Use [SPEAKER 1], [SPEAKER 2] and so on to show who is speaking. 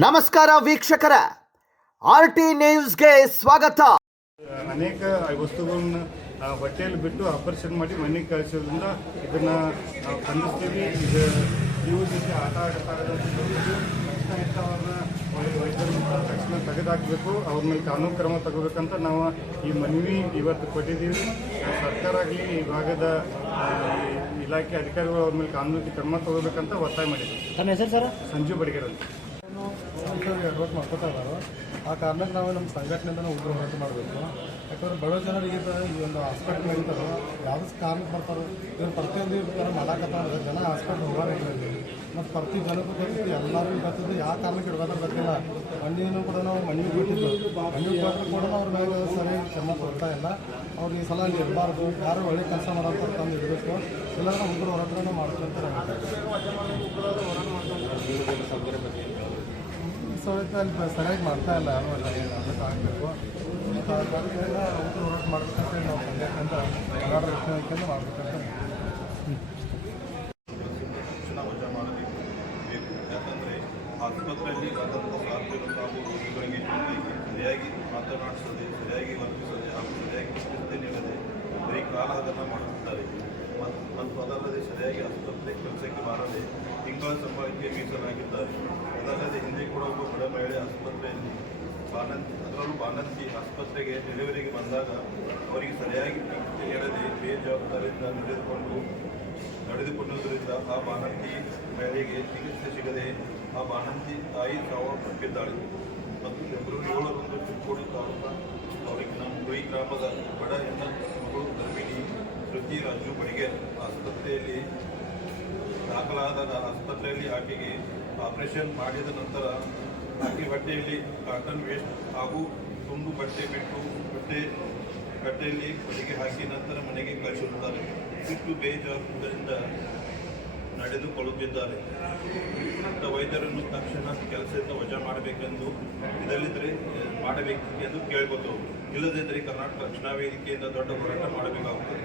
[SPEAKER 1] ನಮಸ್ಕಾರ ವೀಕ್ಷಕರ. R T ನ್ಯೂಸ್ಗೆ ಸ್ವಾಗತ.
[SPEAKER 2] ಅನೇಕ ವಸ್ತುಗಳನ್ನ ಬಟ್ಟೆಯಲ್ಲಿ ಹೊಟ್ಟೆಯಲ್ಲಿ ಬಿಟ್ಟು ಆಪರೇಷನ್ ಮಾಡಿ ಮನೆಗೆ ಕಳಿಸೋದ್ರಿಂದ ಇದನ್ನ ನಾವು ಖಂಡಿಸ್ತೀವಿ ಇದು ನೀವು ಜೊತೆ ಆಟ ವೈದ್ಯರ ತಕ್ಷಣ ತೆಗೆದುಹಾಕಬೇಕು ಅವ್ರ ಮೇಲೆ ಕಾನೂನು ಕ್ರಮ ತಗೋಬೇಕಂತ ನಾವು ಈ ಮನವಿ ಇವತ್ತು ಕೊಟ್ಟಿದ್ದೀವಿ. ಸರ್ಕಾರ ಆಗಲಿ ಈ ಭಾಗದ ಈ ಇಲಾಖೆ ಅಧಿಕಾರಿಗಳು ಅವ್ರ ಮೇಲೆ ಕಾನೂನು ಕ್ರಮ ತಗೋಬೇಕಂತ ಒತ್ತಾಯ ಮಾಡಿದ್ದೀವಿ.
[SPEAKER 3] ತನ್ನ ಹೆಸರು ಸರ್?
[SPEAKER 2] ಸಂಜು ಬಡಿಗೆರ್ ಅಂತ
[SPEAKER 4] ಎಡವಟ್ಟು ಮಾಡ್ಕೋತಾ ಇದ್ದಾರೆ ಆ ಕಾರಣಕ್ಕೆ ನಾವು ನಮ್ಮ ಸಂಘಟನೆಯಿಂದ ಉಗ್ರ ಹೋರಾಟ ಮಾಡಬೇಕು. ಯಾಕಂದ್ರೆ ಬಡ ಜನರಿಗೆ ಈ ಒಂದು ಹಾಸ್ಪಿಟ್ಲ್ ಇರ್ತಾರೆ ಯಾವ್ದು ಕಾರಣಕ್ಕೆ ಬರ್ತಾರೆ ಇವ್ರು ಪ್ರತಿಯೊಂದು ಥರ ಮಾಡಾಕತ್ತಾರ. ಜನ ಹಾಸ್ಪಿಟ್ಲ್ ಹೋಗೋದಿಲ್ಲ ಮತ್ತು ಪ್ರತಿ ಜನಕ್ಕೂ ಗೊತ್ತಿತ್ತು ಎಲ್ಲರಿಗೂ ಗೊತ್ತಿದ್ದು ಯಾವ ಕಾರಣಕ್ಕೆ ಇಡೋದ್ರ ಬರ್ತಿಲ್ಲ ಮಣ್ಣಿನೂ ಕೂಡ ನಾವು ಮಣ್ಣಿಗೆ ಬಿಟ್ಟಿದ್ದು. ಮಣ್ಣಿಗೆ ಕೊಟ್ಟರು ಕೂಡ ಅವ್ರ ಮೇಲೆ ಸರಿ ಕ್ರಮ ಕೊಡ್ತಾ ಇಲ್ಲ. ಅವ್ರಿಗೆ ಈ ಸಲ ಇರಬಾರ್ದು, ಯಾರು ಒಳ್ಳೆ ಕೆಲಸ ಮಾಡೋಂಥ ತಂದು ಇರಬೇಕು ಎಲ್ಲರೂ ಉಗ್ರ ಹೋರಾಟನ ಮಾಡ್ತೀವಿ ಸೌಲಭ್ಯ ಅಲ್ಲಿ ಸರಿಯಾಗಿ ಮಾಡ್ತಾ ಇಲ್ಲ ಯಾರು ಎಲ್ಲ ಅದಕ್ಕೆ ಆಗಬೇಕು. ಹೋರಾಟ ಮಾಡ್ಬೇಕಂತ ನಾವು ರಕ್ಷಣೆಯಿಂದ ಮಾಡ್ಬೇಕಂತ
[SPEAKER 5] ಮಾಡಬೇಕು. ಬೇಕು ಯಾಕಂದರೆ ಆಸ್ಪತ್ರೆಯಲ್ಲಿ ಸಾರ್ವಜನಿಕ ಹಾಗೂ ರೋಗಿಗಳಿಗೆ ಸರಿಯಾಗಿ ಮಾತನಾಡಿಸದೆ ಸರಿಯಾಗಿ ವರ್ತಿಸದೆ ಹಾಗೂ ಸರಿಯಾಗಿ ಚಿಕಿತ್ಸೆ ನೀಡದೆ ಬರೀ ಕಾಲಹರಣ ಮಾಡುತ್ತಿದ್ದಾರೆ. ಮತ್ತು ಮತ್ತು ಅದಲ್ಲದೆ ಸರಿಯಾಗಿ ಆಸ್ಪತ್ರೆ ಕೆಲಸಕ್ಕೆ ಬಾರದೆ ತಿಂಗಳ ಸಂಬಳಕ್ಕೆ ಮೀಸಲಾಗಿದ್ದಾರೆ ಅದಲ್ಲದೆ ಹಿಂದೆ ಕೂಡ ಒಬ್ಬ ಬಡ ಮಹಿಳೆ ಆಸ್ಪತ್ರೆಯಲ್ಲಿ ಬಾಣಂತಿ ಅದರಲ್ಲೂ ಬಾಣಂತಿ ಆಸ್ಪತ್ರೆಗೆ ಡೆಲಿವರಿಗೆ ಬಂದಾಗ ಅವರಿಗೆ ಸರಿಯಾಗಿ ಚಿಕಿತ್ಸೆ ನೀಡದೆ ಬೇಜವಾಬ್ದಾರಿಯಿಂದ ನಡೆದುಕೊಂಡು ನಡೆದುಕೊಳ್ಳುವುದರಿಂದ ಆ ಬಾಣಂತಿ ಮಹಿಳೆಗೆ ಚಿಕಿತ್ಸೆ ಸಿಗದೆ ಆ ಬಾಣಂತಿ ತಾಯಿ ಸಾವನ್ನಪ್ಪಿದ್ದಾಳೆ. ಮತ್ತು ಫೆಬ್ರವರಿ ಏಳರಂದು ಚಿಕ್ಕೋಡಿ ತಾಲೂಕು ಅವರಿಗೆ ನಮ್ಮ ಗುರಿ ಗ್ರಾಮದ ಬಡ ಎನ್ನ ಮಗಳು ಗರ್ಭಿಣಿ ಪ್ರತಿ ರಾಜು ಬಡಿಗೆ ಆಸ್ಪತ್ರೆಯಲ್ಲಿ ದಾಖಲಾದಾಗ ಆಸ್ಪತ್ರೆಯಲ್ಲಿ ಆಕೆಗೆ ಆಪರೇಷನ್ ಮಾಡಿದ ನಂತರ ಆಕೆ ಬಟ್ಟೆಯಲ್ಲಿ ಕಾಟನ್ ವೇಸ್ಟ್ ಹಾಗೂ ತುಂಡು ಬಟ್ಟೆ ಬಿಟ್ಟು ಬಟ್ಟೆ, ಬಟ್ಟೆಯಲ್ಲಿ ಹೊಲಿಗೆ ಹಾಕಿ ನಂತರ ಮನೆಗೆ ಕಳಿಸುತ್ತಾರೆ ಸಿಟ್ಟು ಬೇಜವಾಬ್ದಾರಿಯಿಂದ ನಡೆದುಕೊಳ್ಳುತ್ತಿದ್ದಾರೆ. ವೈದ್ಯರನ್ನು ತಕ್ಷಣ ಕೆಲಸದಿಂದ ವಜಾ ಮಾಡಬೇಕೆಂದು ಇದಲ್ಲಿದ್ದರೆ ಮಾಡಬೇಕೆಂದು ಕೇಳ್ಬೋದು ಇಲ್ಲದಿದ್ದರೆ ಕರ್ನಾಟಕ ರಕ್ಷಣಾ ವೇದಿಕೆಯಿಂದ ದೊಡ್ಡ ಹೋರಾಟ ಮಾಡಬೇಕಾಗುತ್ತದೆ.